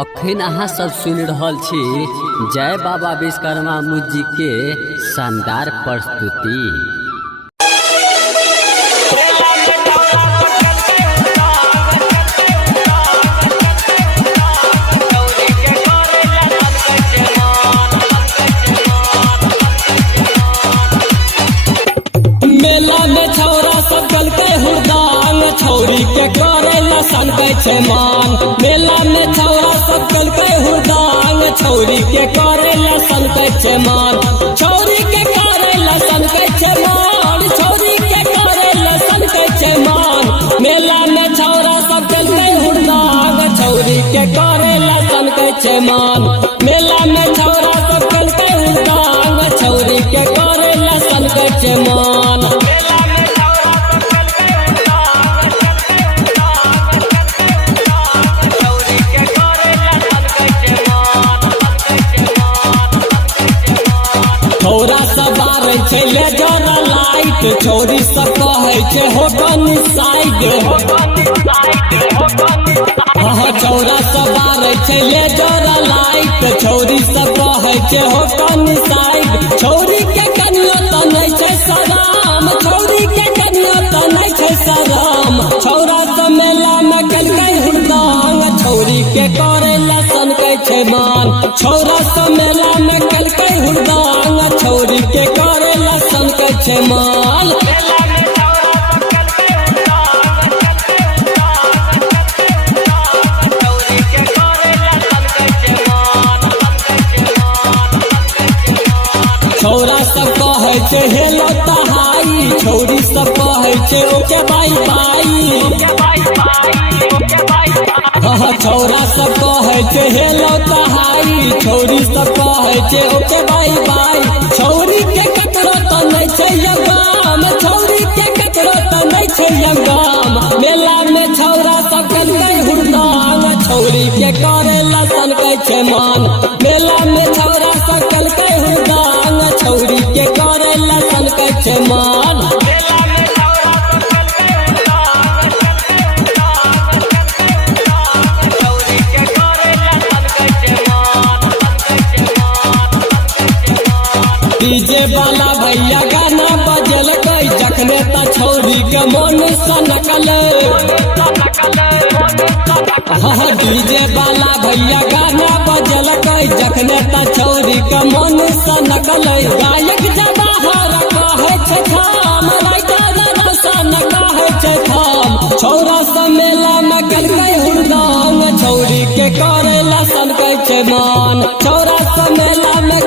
अखन अहाँ सब सुन रहल छी जय बाबा विश्वकर्मा मुझी के शानदार प्रस्तुति। मेला में छौरा सब चलते हुरदान छौरी के करे लसन के मान। मेला में छौरा सब चलते हुरदान छौरी के करे लसन के मान। छौरी के करे लसन के मान। छौरी के करे लसन के मान। मेला में छौरा सब चलते हुरदान छौरी के करे लसन के मान। मेला में छौरा सब चलते हुरदान छौरी के करे लसन के मान। छौरा सब आवे छै ले जोरा लाइट छौरी सब कहे छै हो गनी साइड। छौरा सब आवे छै ले जोरा लाइट छौरी सब कहे छै हो गनी साइड। छौरी के कनिया त नहीं छै सराम। छौरी के कनिया त नहीं छै सराम। छौरा सब मेला में कलकै हुरदान छौरी के करे लसन के मान। छौरा सब मेला में कलकै हुरदान छौरी के करे लसन के मान। छौरा सब कहे छै हेलो तहाई छौरी सब कहे छै ओके बाई बाई। छौरा सब कहे छै हेलो तहाई छौरी सब कहे छै ओके बाई बाई। छौरी के ककरो त नहीं छै लगाम। छौरी के ककरो त नहीं छै लगाम। मेला में छौरा सब कलकै हुरदान छौरी के करे लसन के मान। मेला में छौरा सब कलकै हुरदान छौरी के करे लसन के मान। डीजे वाला भैया गाना बजल कई जखने त छौरी के मन सनकल। डीजे वाला भैया गाना बजल कई जखने त छौरी के मन सनकल। गायक जवाहर कहे छै थाम राइटर रसन कहे छै थाम। छौरा सब मेला में कलकै हुरदान छौरी के करे लसन के मान। छौरा सब मेला में